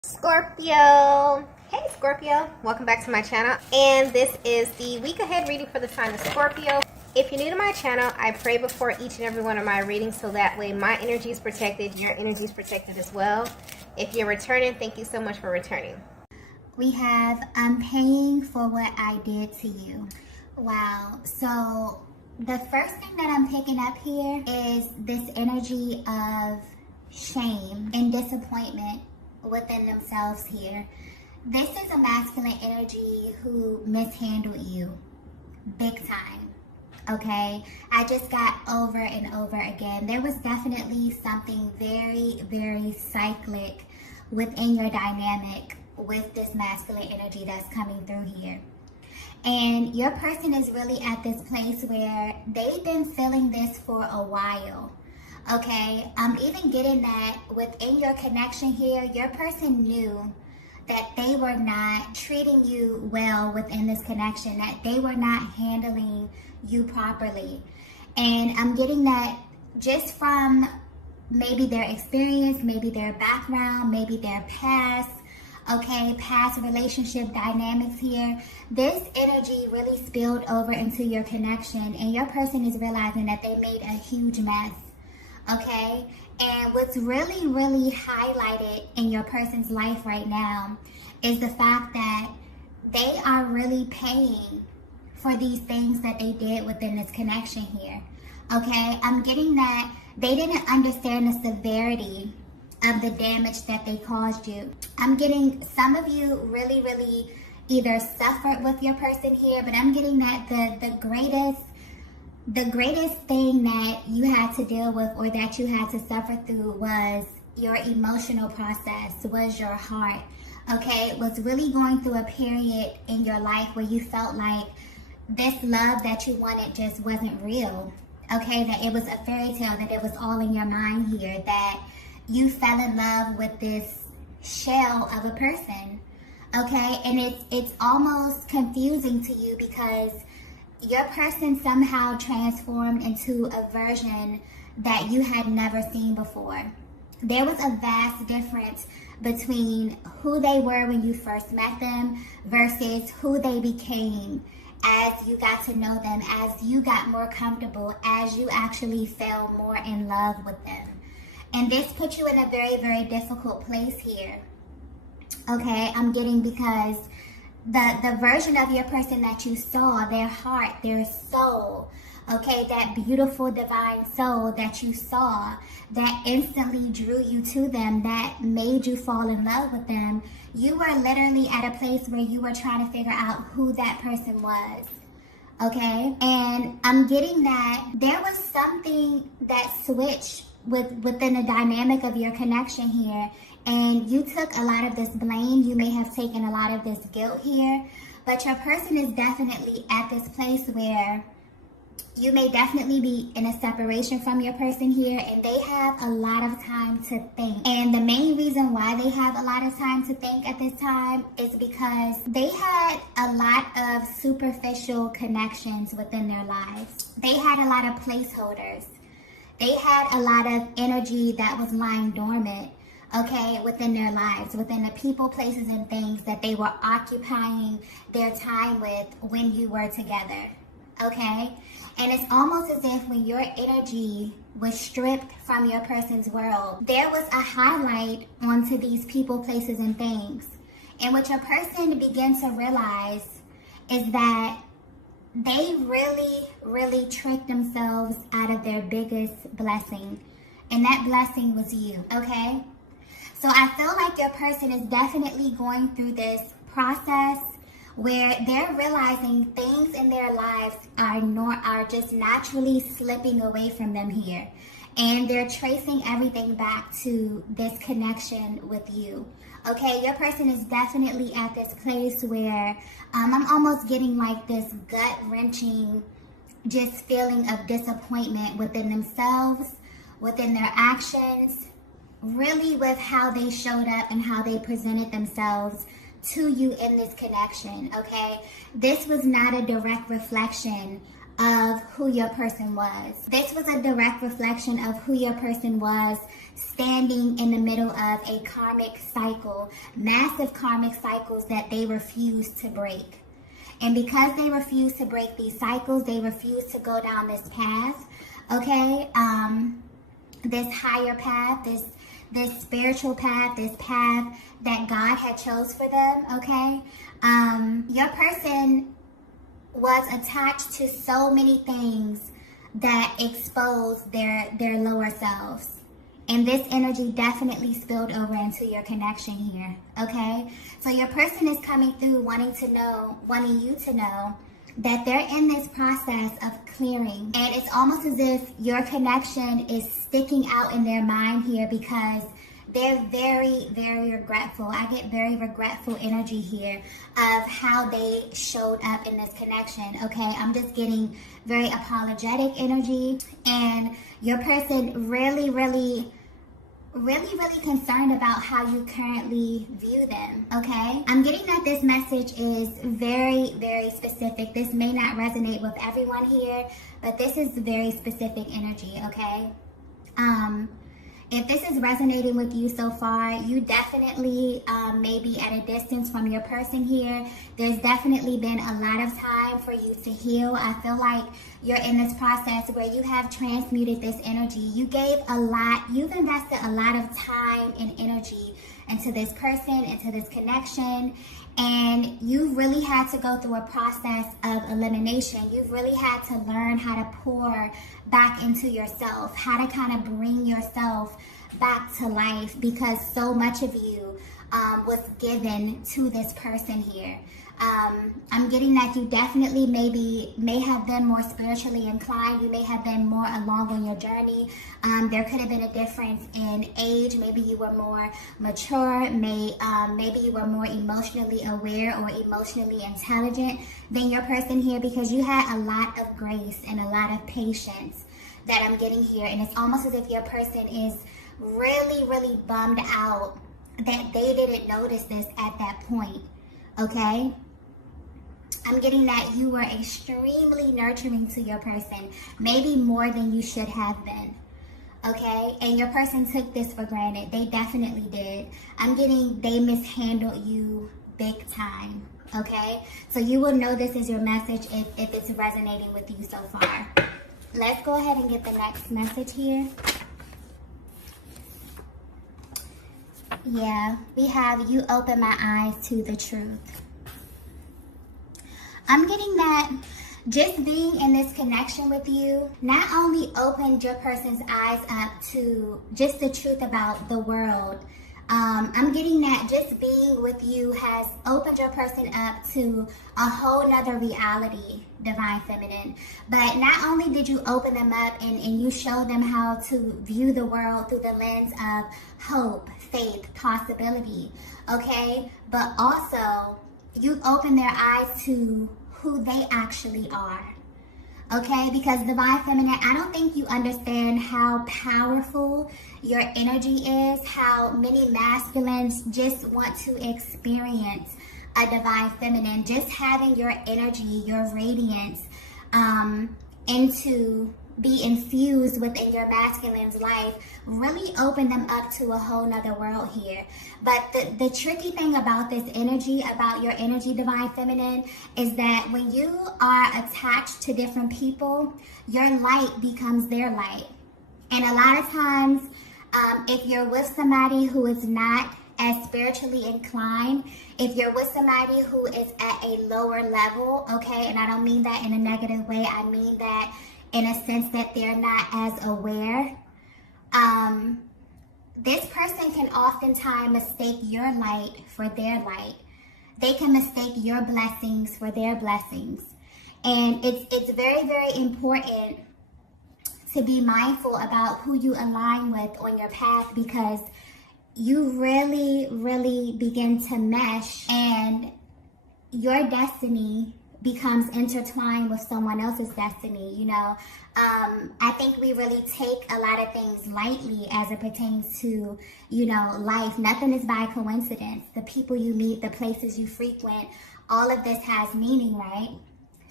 Scorpio. Hey Scorpio, welcome back to my channel, and this is the week ahead reading for the sign of Scorpio. If you're new to my channel, I pray before each and every one of my readings so that way my energy is protected, your energy is protected as well. If you're returning, thank you so much for returning. We have, I'm paying for what I did to you. Wow. So the first thing that I'm picking up here is this energy of shame and disappointment within themselves here. This is a masculine energy who mishandled you big time. Okay, I just got over and over again. There was definitely something very, very cyclic within your dynamic with this masculine energy that's coming through here. And your person is really at this place where they've been feeling this for a while. Okay, I'm even getting that within your connection here, your person knew that they were not treating you well within this connection, that they were not handling you properly. And I'm getting that just from maybe their experience, maybe their background, maybe their past, okay, past relationship dynamics here. This energy really spilled over into your connection, and your person is realizing that they made a huge mess. Okay, and what's really, really highlighted in your person's life right now is the fact that they are really paying for these things that they did within this connection here. Okay, I'm getting that they didn't understand the severity of the damage that they caused you. I'm getting some of you really, really either suffered with your person here, but I'm getting that the greatest thing that you had to deal with or that you had to suffer through was your emotional process, was your heart. Okay, was really going through a period in your life where you felt like this love that you wanted just wasn't real. Okay, that it was a fairy tale, that it was all in your mind here, that you fell in love with this shell of a person. Okay, and it's almost confusing to you because your person somehow transformed into a version that you had never seen before. There was a vast difference between who they were when you first met them versus who they became as you got to know them, as you got more comfortable, as you actually fell more in love with them. And this put you in a very, very difficult place here. Okay, I'm getting because the version of your person that you saw, their heart, their soul, okay, that beautiful divine soul that you saw, that instantly drew you to them, that made you fall in love with them, you were literally at a place where you were trying to figure out who that person was. Okay, and I'm getting that there was something that switched within the dynamic of your connection here, and you took a lot of this blame. You may have taken a lot of this guilt here, but your person is definitely at this place where you may definitely be in a separation from your person here, and they have a lot of time to think. And the main reason why they have a lot of time to think at this time is because they had a lot of superficial connections within their lives. They had a lot of placeholders. They had a lot of energy that was lying dormant, okay, within their lives, within the people, places, and things that they were occupying their time with when you were together, okay? And it's almost as if when your energy was stripped from your person's world, there was a highlight onto these people, places, and things. And what your person began to realize is that they really, really tricked themselves out of their biggest blessing. And that blessing was you, okay? So I feel like your person is definitely going through this process where they're realizing things in their lives are just naturally slipping away from them here. And they're tracing everything back to this connection with you. Okay, your person is definitely at this place where I'm almost getting like this gut-wrenching just feeling of disappointment within themselves, within their actions, really with how they showed up and how they presented themselves to you in this connection, okay? This was not a direct reflection of who your person was. This was a direct reflection of who your person was, standing in the middle of a karmic cycle, massive karmic cycles that they refused to break. And because they refused to break these cycles, they refused to go down this path, okay? This higher path, this spiritual path, this path that God had chose for them, okay? Your person was attached to so many things that exposed their lower selves. And this energy definitely spilled over into your connection here, okay? So your person is coming through wanting you to know that they're in this process of clearing. And it's almost as if your connection is sticking out in their mind here because they're very, very regretful. I get very regretful energy here of how they showed up in this connection, okay? I'm just getting very apologetic energy. And your person really concerned about how you currently view them, okay? I'm getting that this message is very, very specific. This may not resonate with everyone here, but this is very specific energy, okay? If this is resonating with you so far, you definitely may be at a distance from your person here. There's definitely been a lot of time for you to heal. I feel like you're in this process where you have transmuted this energy. You've invested a lot of time and energy into this person, into this connection, and you really had to go through a process of elimination. You've really had to learn how to pour back into yourself, how to kind of bring yourself back to life, because so much of you was given to this person here. I'm getting that you definitely may have been more spiritually inclined. You may have been more along on your journey. There could have been a difference in age. Maybe you were more mature. Maybe you were more emotionally aware or emotionally intelligent than your person here, because you had a lot of grace and a lot of patience that I'm getting here. And it's almost as if your person is really bummed out that they didn't notice this at that point, okay? I'm getting that you were extremely nurturing to your person, maybe more than you should have been, okay? And your person took this for granted. They definitely did. I'm getting they mishandled you big time, okay? So you will know this is your message if it's resonating with you so far. Let's go ahead and get the next message here. Yeah, we have you open my eyes to the truth. I'm getting that just being in this connection with you not only opened your person's eyes up to just the truth about the world. I'm getting that just being with you has opened your person up to a whole nother reality, Divine Feminine. But not only did you open them up and you show them how to view the world through the lens of hope, faith, possibility, okay? But also, you open their eyes to who they actually are, okay? Because Divine Feminine, I don't think you understand how powerful your energy is, how many masculines just want to experience a Divine Feminine. Just having your energy, your radiance, be infused within your masculine's life really open them up to a whole nother world here. But the tricky thing about this energy, about your energy, Divine Feminine, is that when you are attached to different people, your light becomes their light. And a lot of times, if you're with somebody who is not as spiritually inclined, if you're with somebody who is at a lower level, okay, and I don't mean that in a negative way, I mean that in a sense that they're not as aware, this person can oftentimes mistake your light for their light. They can mistake your blessings for their blessings. And it's very, very important to be mindful about who you align with on your path, because you really begin to mesh and your destiny becomes intertwined with someone else's destiny, you know. I think we really take a lot of things lightly as it pertains to, you know, life. Nothing is by coincidence. The people you meet, the places you frequent, all of this has meaning, right?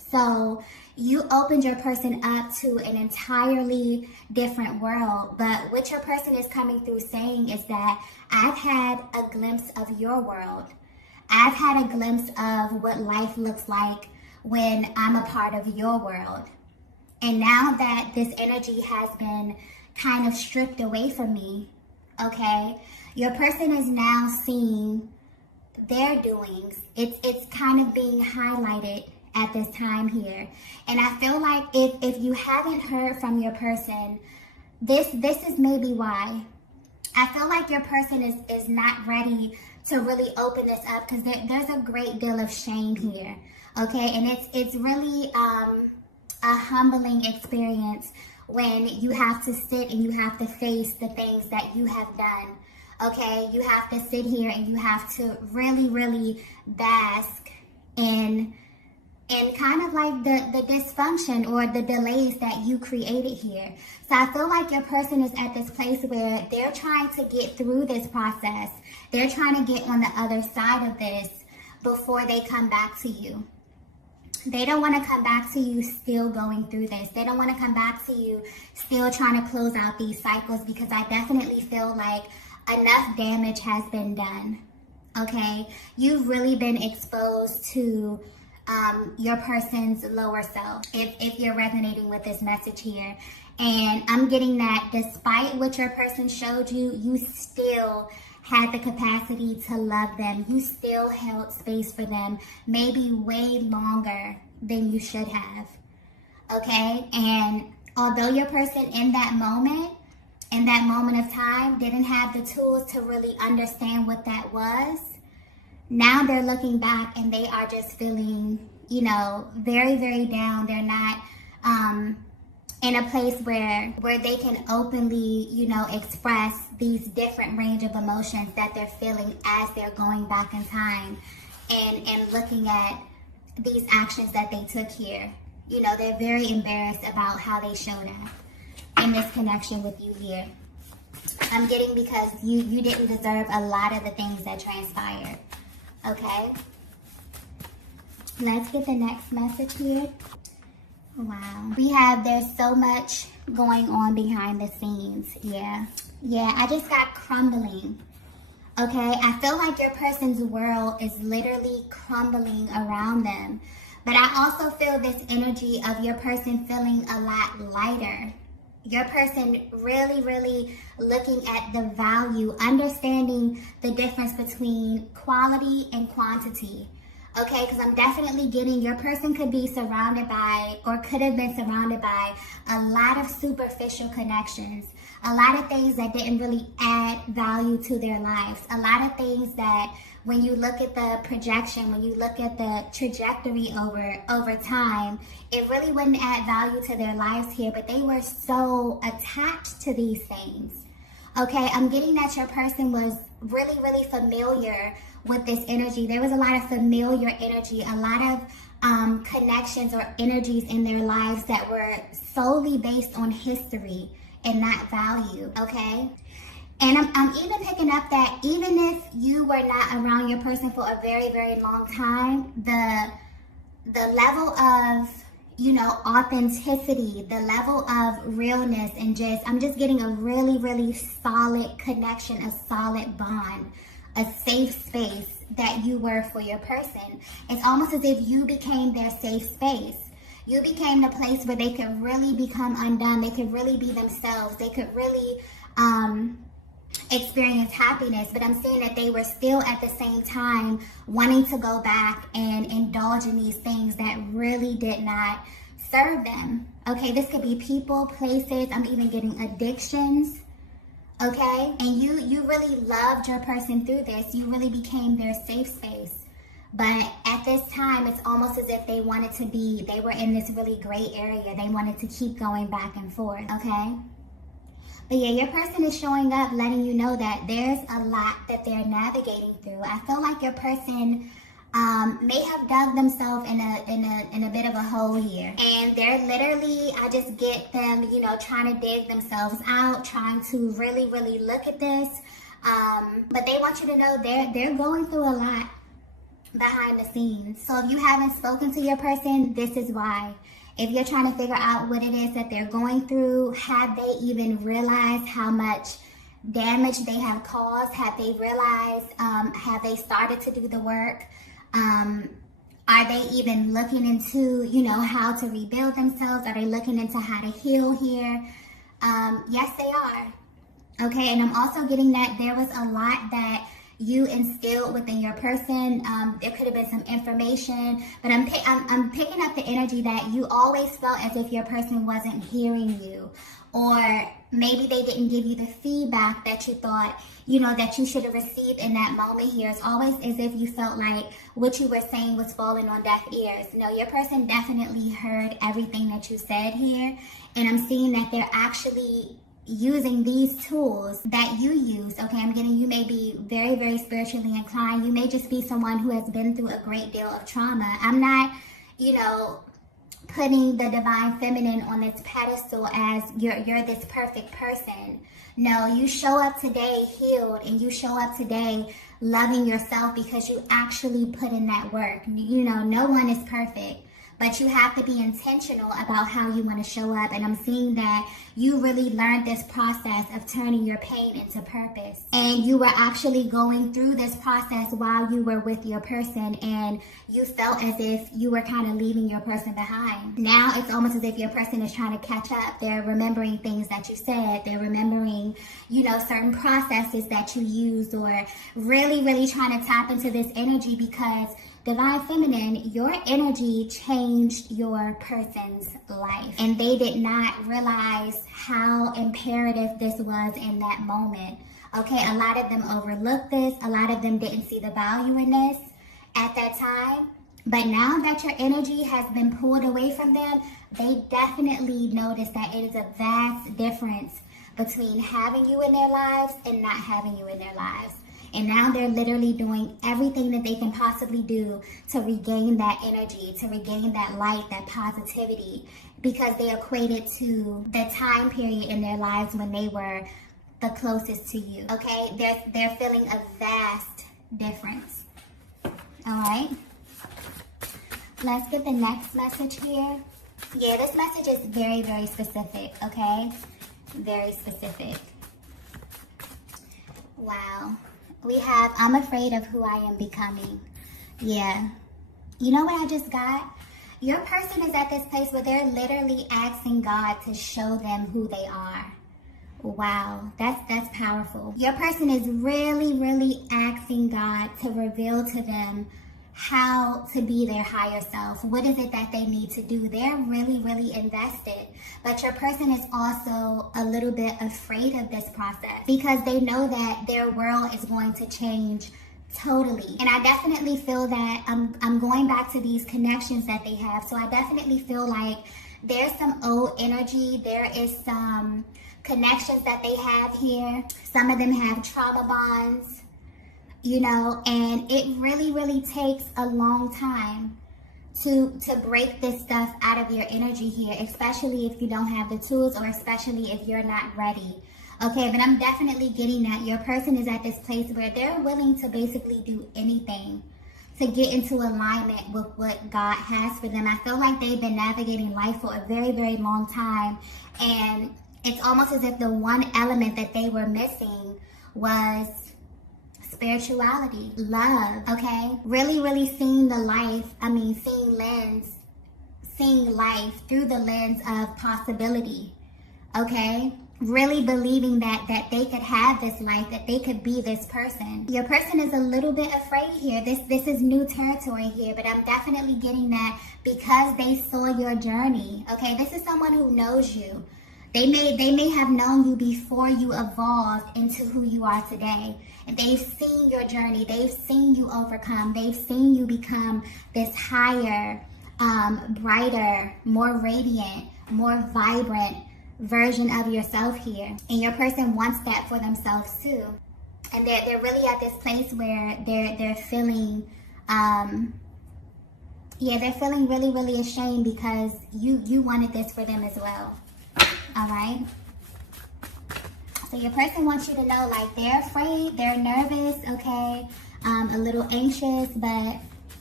So you opened your person up to an entirely different world. But what your person is coming through saying is that I've had a glimpse of your world. I've had a glimpse of what life looks like when I'm a part of your world. And now that this energy has been kind of stripped away from me, okay, your person is now seeing their doings. It's kind of being highlighted at this time here. And I feel like if you haven't heard from your person, this is maybe why. I feel like your person is not ready to really open this up, because there's a great deal of shame here, okay? And it's really a humbling experience when you have to sit and you have to face the things that you have done, okay? You have to sit here and you have to really, really bask in kind of like the dysfunction or the delays that you created here. So I feel like your person is at this place where they're trying to get through this process. They're trying to get on the other side of this before they come back to you. They don't want to come back to you still going through this. They don't want to come back to you still trying to close out these cycles, because I definitely feel like enough damage has been done, okay? You've really been exposed to your person's lower self, if you're resonating with this message here. And I'm getting that despite what your person showed you, you still had the capacity to love them. You still held space for them, maybe way longer than you should have, okay? And although your person in that moment of time, didn't have the tools to really understand what that was, now they're looking back and they are just feeling, you know, very, very down. They're not in a place where they can openly, you know, express these different range of emotions that they're feeling as they're going back in time and looking at these actions that they took here. You know, they're very embarrassed about how they showed up in this connection with you here. I'm getting because you didn't deserve a lot of the things that transpired. Okay, let's get the next message here. Wow, we have, there's so much going on behind the scenes. Yeah, I just got crumbling. Okay, I feel like your person's world is literally crumbling around them. But I also feel this energy of your person feeling a lot lighter. Your person really, really looking at the value, understanding the difference between quality and quantity. Okay, because I'm definitely getting your person could be surrounded by, or could have been surrounded by, a lot of superficial connections. A lot of things that didn't really add value to their lives. A lot of things that when you look at the projection, when you look at the trajectory over time, it really wouldn't add value to their lives here, but they were so attached to these things. Okay, I'm getting that your person was really, really familiar with this energy. There was a lot of familiar energy, a lot of connections or energies in their lives that were solely based on history and not value, okay? And I'm even picking up that even if you were not around your person for a very, very long time, the level of, you know, authenticity, the level of realness, and just, I'm just getting a really, really solid connection, a solid bond, a safe space that you were for your person. It's almost as if you became their safe space. You became the place where they could really become undone. They could really be themselves. They could really experience happiness. But I'm seeing that they were still at the same time wanting to go back and indulge in these things that really did not serve them. Okay, this could be people, places. I'm even getting addictions. Okay, and you really loved your person through this. You really became their safe space. But at this time, it's almost as if they wanted to be, they were in this really gray area. They wanted to keep going back and forth, okay? But yeah, your person is showing up, letting you know that there's a lot that they're navigating through. I feel like your person may have dug themselves in a bit of a hole here. And they're literally, I just get them, you know, trying to dig themselves out, trying to really, really look at this. But they want you to know they're going through a lot. behind the scenes. So if you haven't spoken to your person, this is why. If you're trying to figure out what it is that they're going through, have they even realized how much damage they have caused? Have they realized, have they started to do the work? Are they even looking into, how to rebuild themselves? Are they looking into how to heal here? Yes, they are. Okay, and I'm also getting that there was a lot that you instilled within your person. There could have been some information, but I'm picking up the energy that you always felt as if your person wasn't hearing you, or maybe they didn't give you the feedback that you thought, that you should have received in that moment here. It's always as if you felt like what you were saying was falling on deaf ears. No, your person definitely heard everything that you said here, and I'm seeing that they're actually using these tools that you use. Okay, I'm getting you may be very, very spiritually inclined. You may just be someone who has been through a great deal of trauma. I'm not, putting the divine feminine on this pedestal as you're this perfect person. No, you show up today healed, and you show up today loving yourself because you actually put in that work. No one is perfect, but you have to be intentional about how you want to show up. And I'm seeing that you really learned this process of turning your pain into purpose. And you were actually going through this process while you were with your person, and you felt as if you were kind of leaving your person behind. Now it's almost as if your person is trying to catch up. They're remembering things that you said. They're remembering, certain processes that you used, or really, really trying to tap into this energy because Divine Feminine, your energy changed your person's life, and they did not realize how imperative this was in that moment. Okay, a lot of them overlooked this. A lot of them didn't see the value in this at that time. But now that your energy has been pulled away from them, they definitely notice that it is a vast difference between having you in their lives and not having you in their lives. And now they're literally doing everything that they can possibly do to regain that energy, to regain that light, that positivity, because they equate it to the time period in their lives when they were the closest to you. Okay, they're feeling a vast difference. All right, let's get the next message here. Yeah, this message is very, very specific. Okay, very specific. Wow. We have, I'm afraid of who I am becoming. Yeah. You know what I just got? Your person is at this place where they're literally asking God to show them who they are. Wow, that's powerful. Your person is really, really asking God to reveal to them how to be their higher self. What is it that they need to do? They're really, really invested. But your person is also a little bit afraid of this process because they know that their world is going to change totally. And I definitely feel that I'm going back to these connections that they have. So I definitely feel like there's some old energy. There is some connections that they have here. Some of them have trauma bonds. And it really, really takes a long time to break this stuff out of your energy here, especially if you don't have the tools, or especially if you're not ready. Okay, but I'm definitely getting that your person is at this place where they're willing to basically do anything to get into alignment with what God has for them. I feel like they've been navigating life for a very, very long time, and it's almost as if the one element that they were missing was spirituality, love, okay? Really, really seeing life through the lens of possibility, okay? Really believing that they could have this life, that they could be this person. Your person is a little bit afraid here. This is new territory here, but I'm definitely getting that because they saw your journey, okay? This is someone who knows you. They may have known you before you evolved into who you are today. And they've seen your journey. They've seen you overcome. They've seen you become this higher, brighter, more radiant, more vibrant version of yourself here. And your person wants that for themselves too. And they're really at this place where they're feeling they're feeling really, really ashamed because you wanted this for them as well. All right. So your person wants you to know, like, they're afraid, they're nervous, okay, a little anxious, but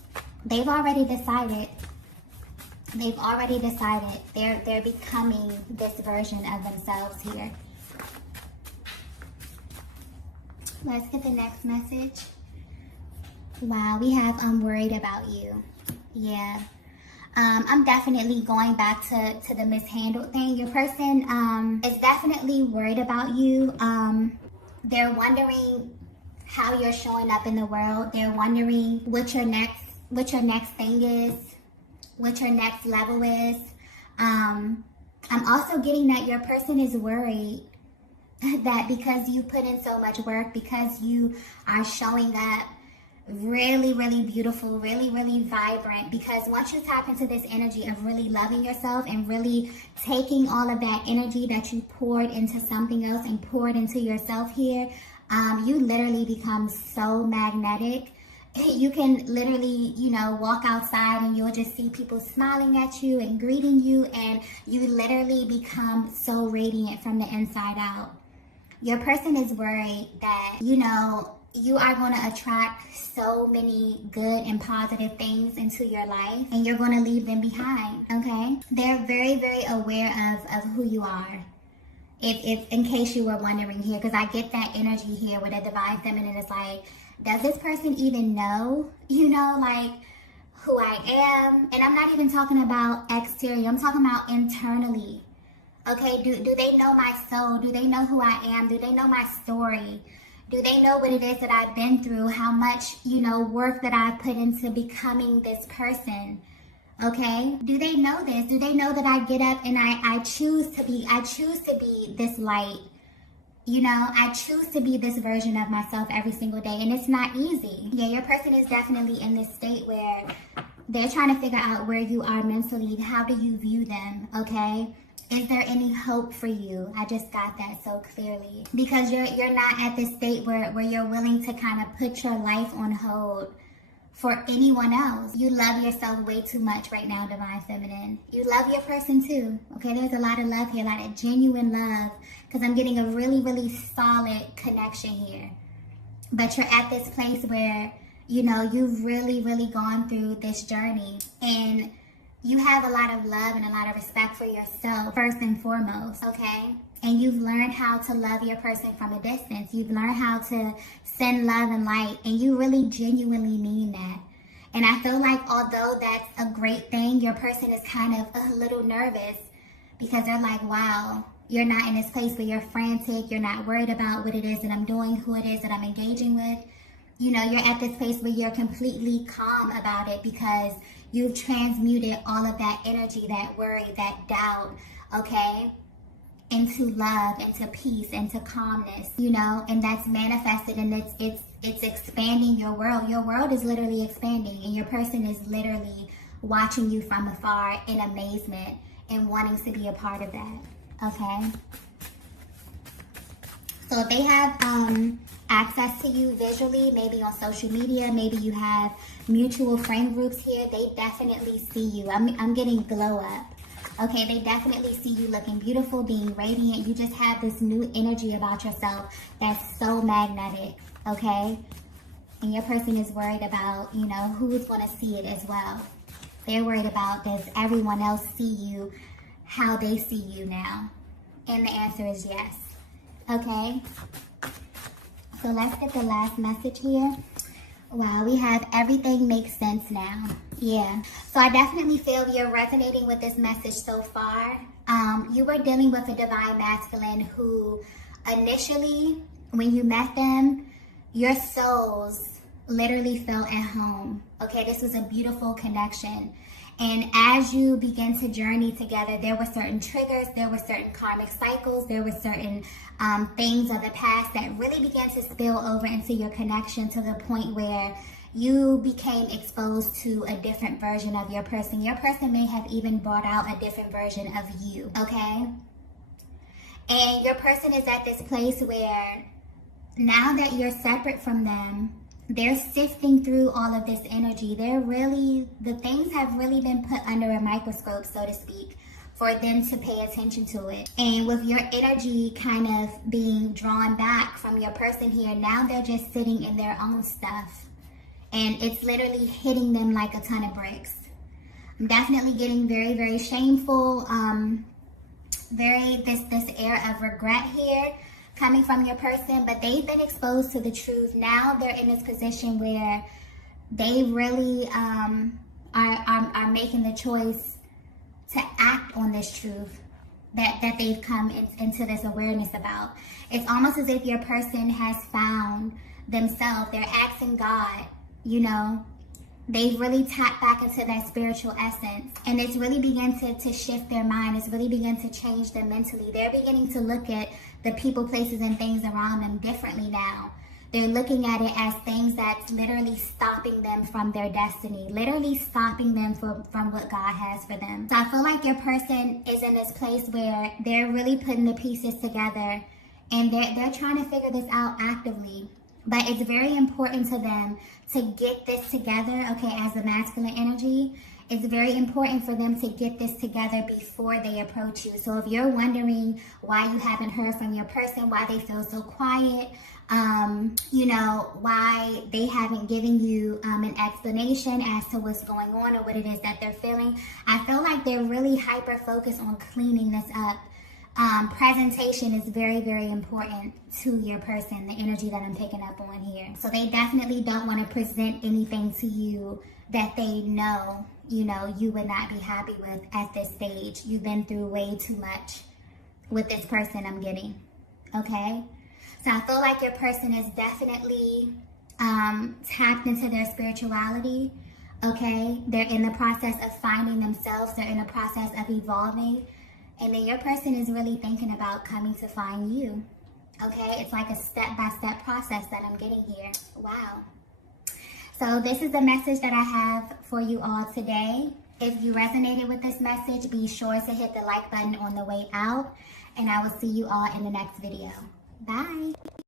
They've already decided. They've already decided. They're becoming this version of themselves here. Let's get the next message. Wow, we have I'm worried about you. Yeah. I'm definitely going back to the mishandled thing. Your person is definitely worried about you. They're wondering how you're showing up in the world. They're wondering what your next thing is, what your next level is. I'm also getting that your person is worried that because you put in so much work, because you are showing up really, really beautiful, really, really vibrant, because once you tap into this energy of really loving yourself and really taking all of that energy that you poured into something else and poured into yourself here, you literally become so magnetic. You can literally, walk outside and you'll just see people smiling at you and greeting you, and you literally become so radiant from the inside out. Your person is worried that, you are going to attract so many good and positive things into your life, and you're going to leave them behind, okay? They're very, very aware of who you are. If in case you were wondering here, because I get that energy here with a divine feminine. It's like, does this person even know, who I am? And I'm not even talking about exterior. I'm talking about internally. Okay, do they know my soul? Do they know who I am? Do they know my story? Do they know what it is that I've been through? How much, work that I've put into becoming this person? Okay, do they know this? Do they know that I get up and I choose to be this light? I choose to be this version of myself every single day, and it's not easy. Yeah, your person is definitely in this state where they're trying to figure out where you are mentally. How do you view them, okay? Is there any hope for you? I just got that so clearly. Because you're not at this state where you're willing to kind of put your life on hold for anyone else. You love yourself way too much right now, Divine Feminine. You love your person too. Okay, there's a lot of love here, a lot of genuine love, because I'm getting a really, really solid connection here. But you're at this place where, you've really, really gone through this journey, and you have a lot of love and a lot of respect for yourself, first and foremost, okay? And you've learned how to love your person from a distance. You've learned how to send love and light, and you really genuinely mean that. And I feel like although that's a great thing, your person is kind of a little nervous because they're like, wow, you're not in this place where you're frantic. You're not worried about what it is that I'm doing, who it is that I'm engaging with. You're at this place where you're completely calm about it because you've transmuted all of that energy, that worry, that doubt, okay, into love, into peace, into calmness, and that's manifested, and it's expanding your world. Your world is literally expanding, and your person is literally watching you from afar in amazement and wanting to be a part of that, okay? So if they have access to you visually, maybe on social media, maybe you have mutual friend groups here, they definitely see you. I'm getting glow up. Okay, they definitely see you looking beautiful, being radiant. You just have this new energy about yourself that's so magnetic, okay? And your person is worried about, who's going to see it as well. They're worried about, does everyone else see you how they see you now? And the answer is yes. Okay? So let's get the last message here. Wow, we have everything makes sense now. Yeah. So I definitely feel you're resonating with this message so far. You were dealing with a divine masculine who initially, when you met them, your souls literally felt at home. Okay, this was a beautiful connection. And as you begin to journey together, there were certain triggers, there were certain karmic cycles, there were certain things of the past that really began to spill over into your connection to the point where you became exposed to a different version of your person. Your person may have even brought out a different version of you, okay? And your person is at this place where now that you're separate from them, they're sifting through all of this energy. The things have really been put under a microscope, so to speak, for them to pay attention to it. And with your energy kind of being drawn back from your person here, now they're just sitting in their own stuff. and it's literally hitting them like a ton of bricks. I'm definitely getting very, very shameful, this air of regret here coming from your person, but they've been exposed to the truth. Now they're in this position where they really are making the choice to act on this truth that they've come into this awareness about. It's almost as if your person has found themselves. They're asking God, you know, they've really tapped back into that spiritual essence, and it's really begun to shift their mind. It's really begun to change them mentally. They're beginning to look at the people, places, and things around them differently now. They're looking at it as things that's literally stopping them from their destiny, literally stopping them from what God has for them. So I feel like your person is in this place where they're really putting the pieces together, and they're trying to figure this out actively. But it's very important to them to get this together, okay, as the masculine energy. It's very important for them to get this together before they approach you. So if you're wondering why you haven't heard from your person, why they feel so quiet, you know, why they haven't given you an explanation as to what's going on or what it is that they're feeling, I feel like they're really hyper-focused on cleaning this up. Presentation is very, very important to your person, the energy that I'm picking up on here. So they definitely don't want to present anything to you that they know, you know, you would not be happy with at this stage. You've been through way too much with this person, I'm getting, okay? So I feel like your person is definitely tapped into their spirituality, okay? They're in the process of finding themselves. They're in the process of evolving. And then your person is really thinking about coming to find you, okay? It's like a step-by-step process that I'm getting here. Wow. So this is the message that I have for you all today. If you resonated with this message, be sure to hit the like button on the way out. And I will see you all in the next video. Bye.